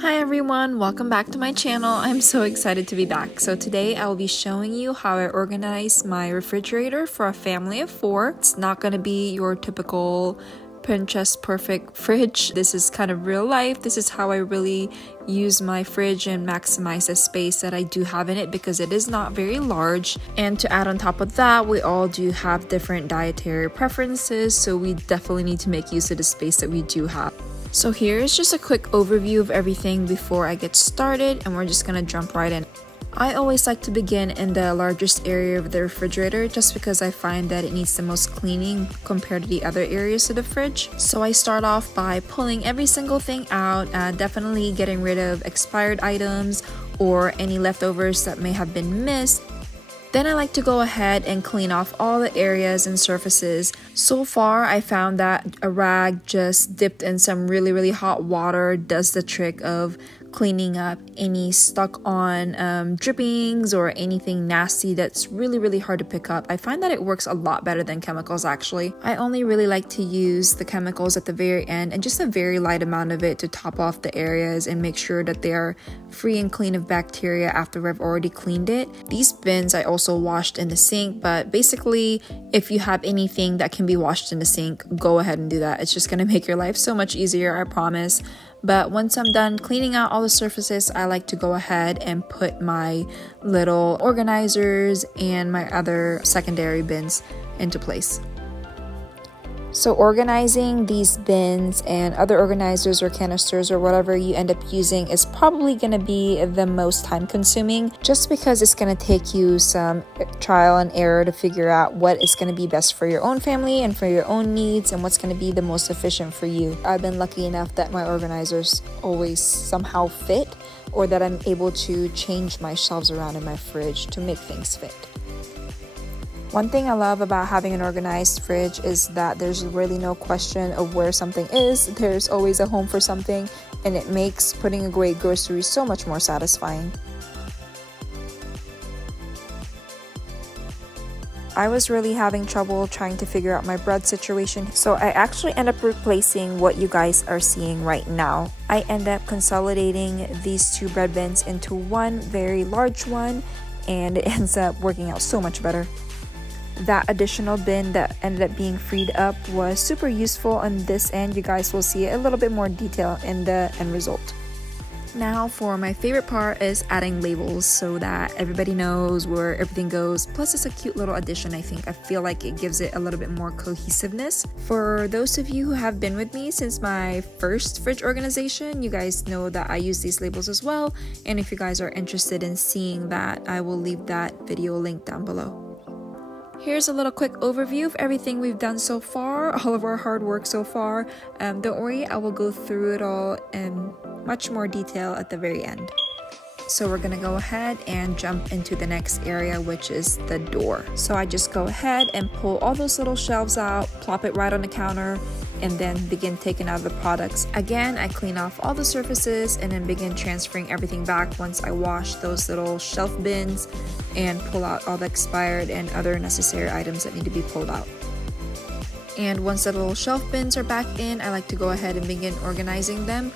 Hi everyone, welcome back to my channel. I'm so excited to be back. So today I will be showing you how I organize my refrigerator for a family of 4. It's not going to be your typical Pinterest perfect fridge. This is kind of real life. This is how I really use my fridge and maximize the space that I do have in it because it is not very large. And to add on top of that, we all do have different dietary preferences, so we definitely need to make use of the space that we do have. So here's just a quick overview of everything before I get started, and we're just gonna jump right in. I always like to begin in the largest area of the refrigerator just because I find that it needs the most cleaning compared to the other areas of the fridge. So I start off by pulling every single thing out, definitely getting rid of expired items or any leftovers that may have been missed. Then I like to go ahead and clean off all the areas and surfaces. So far, I found that a rag just dipped in some really hot water does the trick of cleaning up any stuck on drippings or anything nasty that's really hard to pick up. I find that it works a lot better than chemicals actually. I only really like to use the chemicals at the very end and just a very light amount of it to top off the areas and make sure that they are free and clean of bacteria after I've already cleaned it. These bins I also washed in the sink, but basically if you have anything that can be washed in the sink, go ahead and do that. It's just gonna make your life so much easier, I promise. But once I'm done cleaning out all the surfaces, I like to go ahead and put my little organizers and my other secondary bins into place. So organizing these bins and other organizers or canisters or whatever you end up using is probably going to be the most time consuming just because it's going to take you some trial and error to figure out what is going to be best for your own family and for your own needs and what's going to be the most efficient for you. I've been lucky enough that my organizers always somehow fit, or that I'm able to change my shelves around in my fridge to make things fit. One thing I love about having an organized fridge is that there's really no question of where something is. There's always a home for something, and it makes putting away groceries so much more satisfying. I was really having trouble trying to figure out my bread situation, so I actually end up replacing what you guys are seeing right now. I end up consolidating these 2 bread bins into one very large one, and it ends up working out so much better. That additional bin that ended up being freed up was super useful on this end. You guys will see a little bit more detail in the end result. Now for my favorite part is adding labels so that everybody knows where everything goes. Plus it's a cute little addition, I think. I feel like it gives it a little bit more cohesiveness. For those of you who have been with me since my first fridge organization, you guys know that I use these labels as well. And if you guys are interested in seeing that, I will leave that video link down below. Here's a little quick overview of everything we've done so far, all of our hard work so far. Don't worry, I will go through it all in much more detail at the very end. So we're gonna go ahead and jump into the next area, which is the door. So I just go ahead and pull all those little shelves out, plop it right on the counter, and then begin taking out the products. Again, I clean off all the surfaces and then begin transferring everything back once I wash those little shelf bins and pull out all the expired and other necessary items that need to be pulled out. And once the little shelf bins are back in, I like to go ahead and begin organizing them.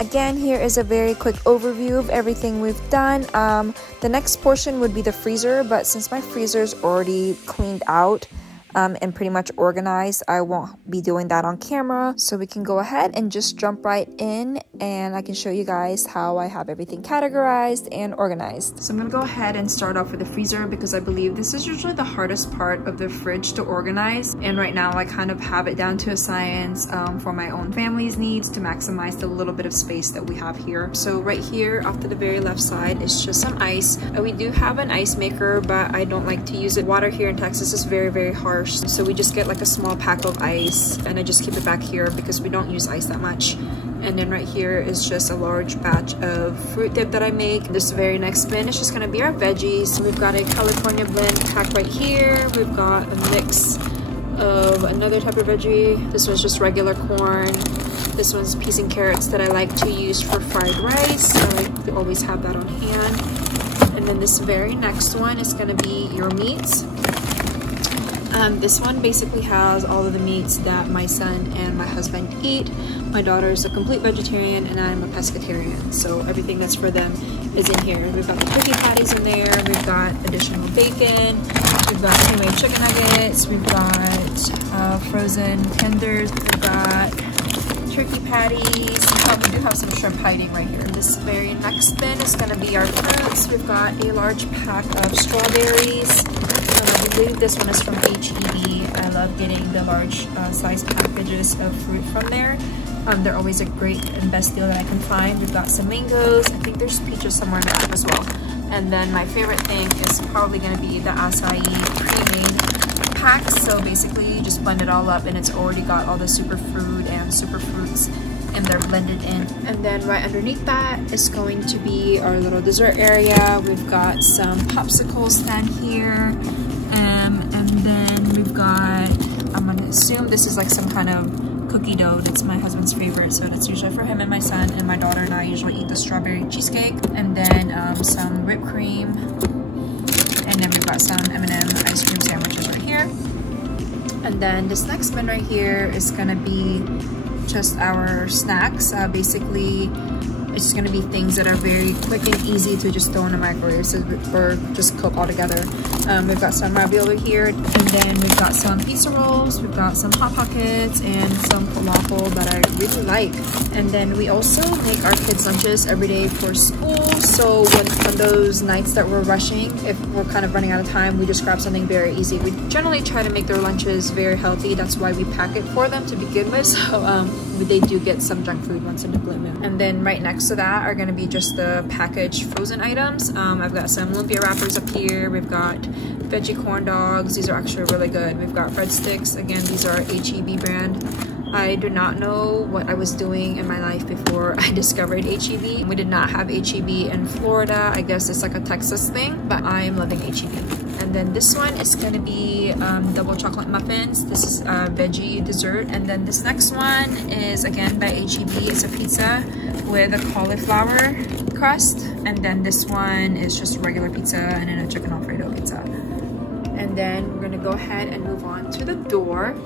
Again, here is a very quick overview of everything we've done. The next portion would be the freezer, but since my freezer is already cleaned out and pretty much organized, I won't be doing that on camera. So we can go ahead and just jump right in, and I can show you guys how I have everything categorized and organized. So I'm gonna go ahead and start off with the freezer because I believe this is usually the hardest part of the fridge to organize. And right now I kind of have it down to a science for my own family's needs to maximize the little bit of space that we have here. So right here off to the very left side is just some ice. We do have an ice maker, but I don't like to use it. Water here in Texas is very harsh. So we just get like a small pack of ice and I just keep it back here because we don't use ice that much. And then right here is just a large batch of fruit dip that I make. This very next bin is just gonna be our veggies. We've got a California blend pack right here. We've got a mix of another type of veggie. This one's just regular corn. This one's peas and carrots that I like to use for fried rice. I like to always have that on hand. And then this very next one is gonna be your meats. This one basically has all of the meats that my son and my husband eat. My daughter is a complete vegetarian and I'm a pescatarian, so everything that's for them is in here. We've got the turkey patties in there, we've got additional bacon, we've got pre-made chicken nuggets, we've got frozen tenders, we've got turkey patties. We do have some shrimp hiding right here. This very next bin is going to be our fruits. We've got a large pack of strawberries. I believe this one is from H-E-B. I love getting the large size packages of fruit from there. They're always a great and best deal that I can find. We've got some mangoes. I think there's peaches somewhere in the back as well. And then my favorite thing is probably going to be the acai pre-made pack. So basically you just blend it all up and it's already got all the superfood and superfruits and they're blended in. And then right underneath that is going to be our little dessert area. We've got some popsicle stand here, and then we've got, I'm gonna assume this is like some kind of cookie dough. That's my husband's favorite, so that's usually for him and my son, and my daughter and I usually eat the strawberry cheesecake. And then some whipped cream, and then we've got some M&M ice cream sandwiches right here. And then this next bin right here is gonna be just our snacks. Basically it's just going to be things that are very quick and easy to just throw in the microwave or just cook all together. We've got some ravioli here, and then we've got some pizza rolls, we've got some Hot Pockets, and some falafel that I really like. And then we also make our kids lunches every day for school, so on those nights that we're rushing, if we're kind of running out of time, we just grab something very easy. We generally try to make their lunches very healthy. That's why we pack it for them to begin with, so they do get some junk food once in a blue moon. And then right next to that are going to be just the packaged frozen items. I've got some lumpia wrappers up here. We've got veggie corn dogs. These are actually really good. We've got breadsticks. Again, these are H-E-B brand. I do not know what I was doing in my life before I discovered H-E-B. We did not have H-E-B in Florida. I guess it's like a Texas thing, but I am loving H-E-B. And then this one is going to be double chocolate muffins. This is a veggie dessert. And then this next one is again by H-E-B. It's a pizza with a cauliflower crust. And then this one is just regular pizza and then a chicken Alfredo pizza. And then we're going to go ahead and move on to the door.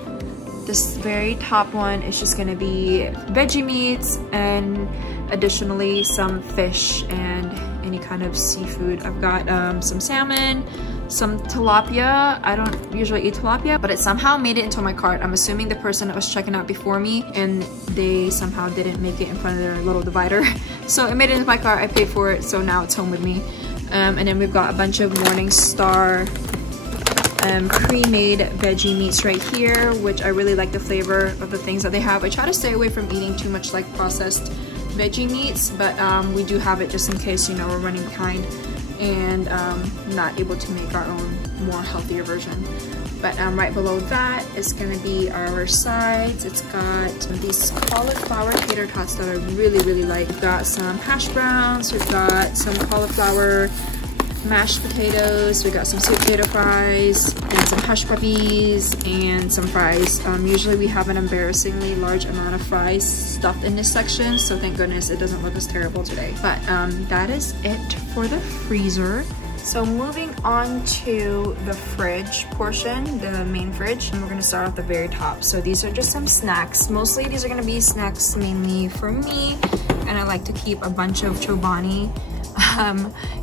This very top one is just going to be veggie meats and additionally some fish and any kind of seafood. I've got some salmon, some tilapia. I don't usually eat tilapia, but it somehow made it into my cart. I'm assuming the person that was checking out before me and they somehow didn't make it in front of their little divider. So it made it into my cart, I paid for it, so now it's home with me. And then we've got a bunch of Morningstar pre-made veggie meats right here, which I really like the flavor of the things that they have. I try to stay away from eating too much like processed veggie meats, but we do have it just in case, you know, we're running behind and not able to make our own more healthier version. But right below that is going to be our sides. It's got these cauliflower tater tots that I really like. We've got some hash browns, we've got some cauliflower mashed potatoes, we got some sweet potato fries, and some hush puppies, and some fries. Usually we have an embarrassingly large amount of fries stuffed in this section, so thank goodness it doesn't look as terrible today. But that is it for the freezer. So moving on to the fridge portion, the main fridge, and we're gonna start at the very top. So these are just some snacks. Mostly these are gonna be snacks mainly for me, and I like to keep a bunch of Chobani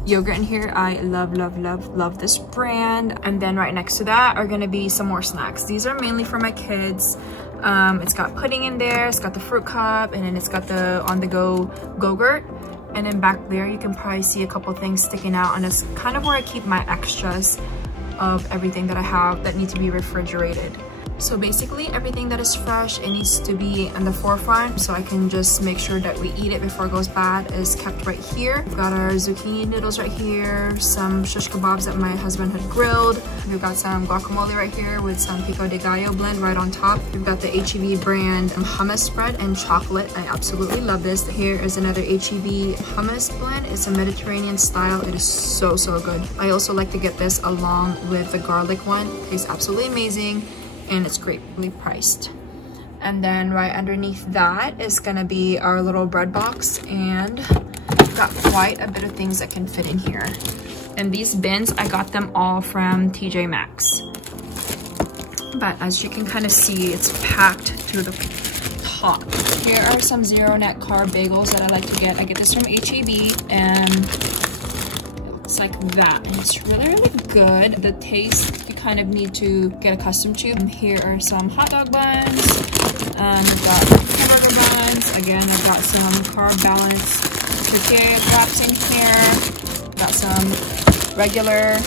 yogurt in here. I love this brand. And then right next to that are gonna be some more snacks. These are mainly for my kids. It's got pudding in there, it's got the fruit cup, and then it's got the on-the-go Go-Gurt. And then back there you can probably see a couple things sticking out, and it's kind of where I keep my extras of everything that I have that need to be refrigerated. So basically everything that is fresh, it needs to be in the forefront so I can just make sure that we eat it before it goes bad, is kept right here. We've got our zucchini noodles right here, some shish kebabs that my husband had grilled. We've got some guacamole right here with some pico de gallo blend right on top. We've got the H-E-B brand hummus spread and chocolate. I absolutely love this. Here is another H-E-B hummus blend. It's a Mediterranean style. It is so good. I also like to get this along with the garlic one. It tastes absolutely amazing, and it's greatly priced. And then right underneath that is gonna be our little bread box, and we've got quite a bit of things that can fit in here. And these bins, I got them all from TJ Maxx. but as you can kind of see, it's packed to the top. Here are some zero net carb bagels that I like to get. I get this from HEB, and it's like that, and it's really good. The taste you kind of need to get accustomed to. And here are some hot dog buns. We've got hamburger buns. Again, I've got some carb balance tortilla wraps in here. Got some regular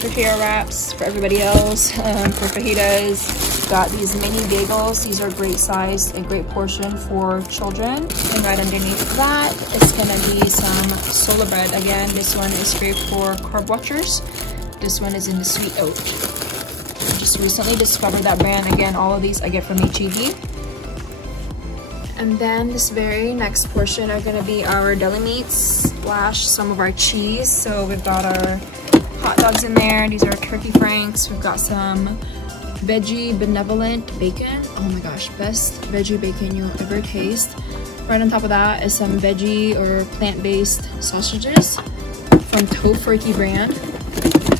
tortilla wraps for everybody else, for fajitas. Got these mini bagels. These are great size and great portion for children. And right underneath that is gonna be some sola bread. Again, this one is great for carb watchers. This one is in the sweet oat. I just recently discovered that brand. Again, all of these I get from HEB. And then this very next portion are gonna be our deli meats / some of our cheese. So we've got our hot dogs in there. These are turkey franks. We've got some veggie benevolent bacon. Oh my gosh, best veggie bacon you'll ever taste. Right on top of that is some veggie or plant-based sausages from Toppings brand.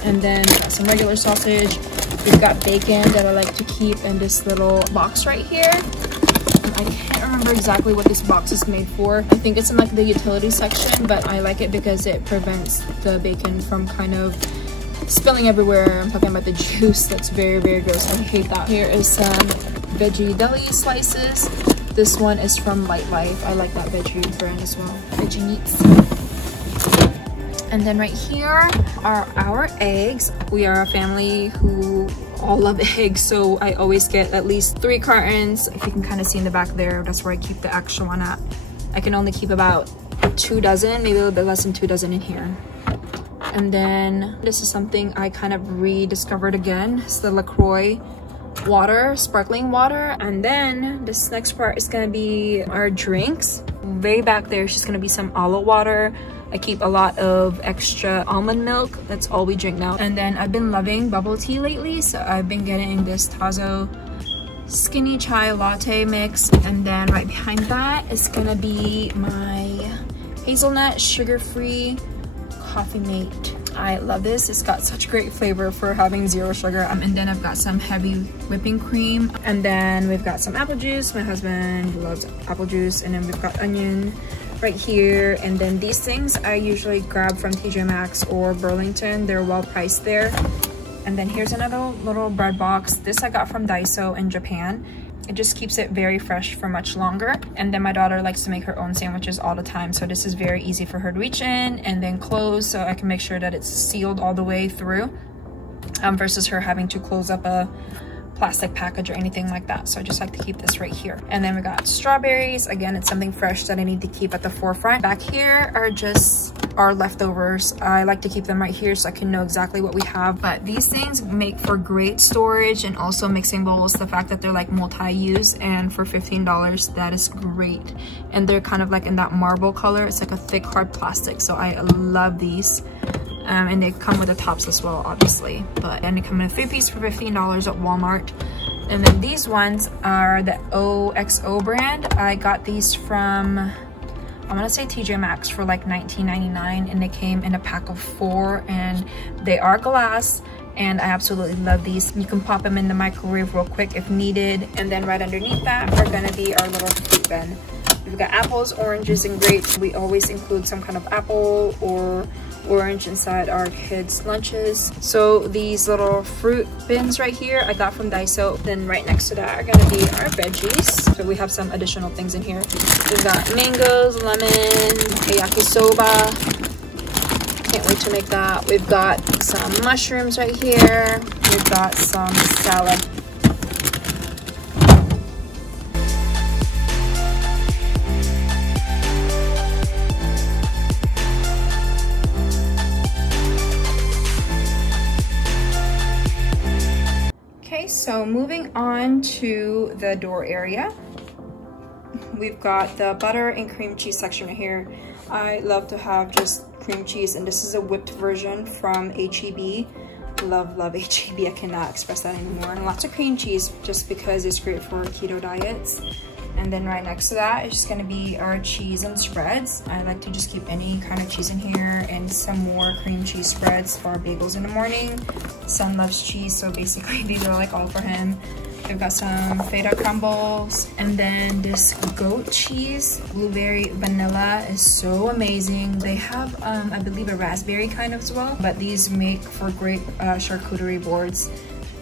And then we've got some regular sausage. We've got bacon that I like to keep in this little box right here. I can't remember exactly what this box is made for. I think it's in like the utility section, but I like it because it prevents the bacon from kind of spilling everywhere. I'm talking about the juice. That's very gross. I hate that. Here is some veggie deli slices. This one is from Light Life. I like that veggie brand as well. Veggie Meats. And then right here are our eggs. We are a family who all love eggs, so I always get at least 3 cartons. If you can kind of see in the back there, that's where I keep the extra one at. I can only keep about 2 dozen, maybe a little bit less than 2 dozen in here. And then this is something I kind of rediscovered again. It's the LaCroix water, sparkling water. And then this next part is gonna be our drinks. Way back there is just gonna be some olive water. I keep a lot of extra almond milk. That's all we drink now. And then I've been loving bubble tea lately, so I've been getting this Tazo skinny chai latte mix. And then right behind that is gonna be my hazelnut sugar-free Coffee Mate. I love this. It's got such great flavor for having 0 sugar. And then I've got some heavy whipping cream. And then we've got some apple juice. My husband loves apple juice. And then we've got onion right here. And then these things I usually grab from TJ Maxx or Burlington. They're well priced there. And then here's another little bread box. This I got from Daiso in Japan. It just keeps it very fresh for much longer. And then my daughter likes to make her own sandwiches all the time, so this is very easy for her to reach in and then close, so I can make sure that it's sealed all the way through, versus her having to close up a plastic package or anything like that. So I just like to keep this right here. And then we got strawberries. Again, it's something fresh that I need to keep at the forefront. Back here are just our leftovers. I like to keep them right here so I can know exactly what we have. But these things make for great storage and also mixing bowls. The fact that they're like multi-use, and for $15, that is great. And they're kind of like in that marble color. It's like a thick hard plastic, so I love these. And they come with the tops as well, obviously. But then they come in a 3-piece for $15 at Walmart. And then these ones are the OXO brand. I got these from, I'm gonna say TJ Maxx for like $19.99, and they came in a pack of 4, and they are glass, and I absolutely love these. You can pop them in the microwave real quick if needed. And then right underneath that are gonna be our little fruit bin. We've got apples, oranges, and grapes. We always include some kind of apple or orange inside our kids' lunches. So these little fruit bins right here I got from Daiso. Then right next to that are gonna be our veggies. So we have some additional things in here. We've got mangoes, lemon, yakisoba. Can't wait to make that. We've got some mushrooms right here. We've got some salad. So moving on to the door area, we've got the butter and cream cheese section right here. I love to have just cream cheese, and this is a whipped version from HEB. Love HEB. I cannot express that anymore. And lots of cream cheese just because it's great for keto diets. And then right next to that is just gonna be our cheese and spreads. I like to just keep any kind of cheese in here, and some more cream cheese spreads for our bagels in the morning. Son loves cheese, so basically these are like all for him. I've got some feta crumbles, and then this goat cheese blueberry vanilla is so amazing. They have I believe a raspberry kind of as well, but these make for great charcuterie boards.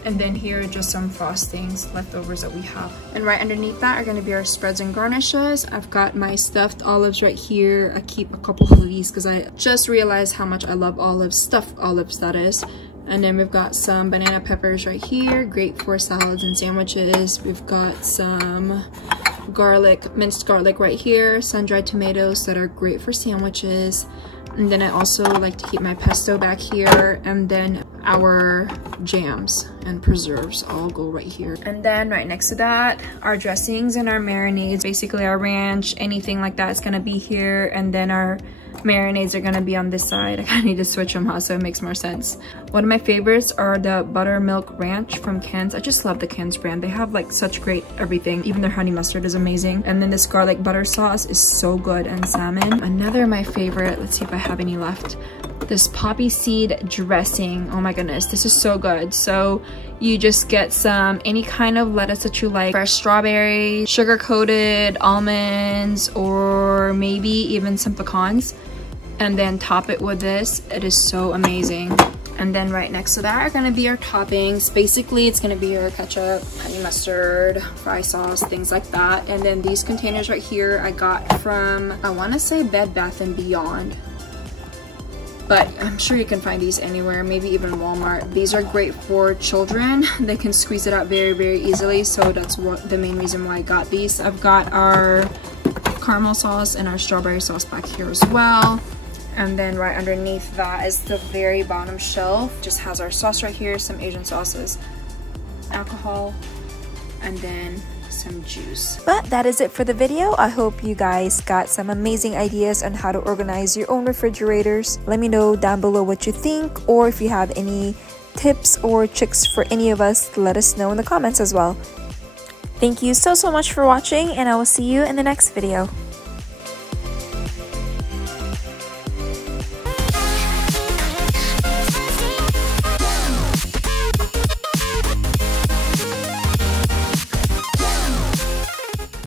And then here are just some frostings, leftovers that we have. And right underneath that are gonna be our spreads and garnishes. I've got my stuffed olives right here. I keep a couple of these because I just realized how much I love olives, stuffed olives that is. And then we've got some banana peppers right here, great for salads and sandwiches. We've got some garlic, minced garlic right here, sun-dried tomatoes that are great for sandwiches. And then I also like to keep my pesto back here, and then our jams and preserves all go right here. And then right next to that, our dressings and our marinades, basically our ranch, anything like that is gonna be here. And then our marinades are gonna be on this side. I kinda need to switch them out so it makes more sense. One of my favorites are the buttermilk ranch from Ken's. I just love the Ken's brand. They have like such great everything. Even their honey mustard is amazing. And then this garlic butter sauce is so good, and salmon. Another of my favorite, let's see if I have any left. This poppy seed dressing. Oh my goodness, this is so good. So you just get some, any kind of lettuce that you like, fresh strawberries, sugar coated almonds, or maybe even some pecans, and then top it with this. It is so amazing. And then right next to that are gonna be our toppings. Basically it's gonna be your ketchup, honey mustard, fry sauce, things like that. And then these containers right here I got from, I wanna say Bed Bath & Beyond, but I'm sure you can find these anywhere, maybe even Walmart. These are great for children. They can squeeze it out very, very easily, so that's what the main reason why I got these. I've got our caramel sauce and our strawberry sauce back here as well. And then right underneath that is the very bottom shelf. Just has our sauce right here, some Asian sauces, alcohol, and then some juice. But that is it for the video. I hope you guys got some amazing ideas on how to organize your own refrigerators. Let me know down below what you think, or if you have any tips or tricks for any of us, let us know in the comments as well. Thank you so much for watching, and I will see you in the next video.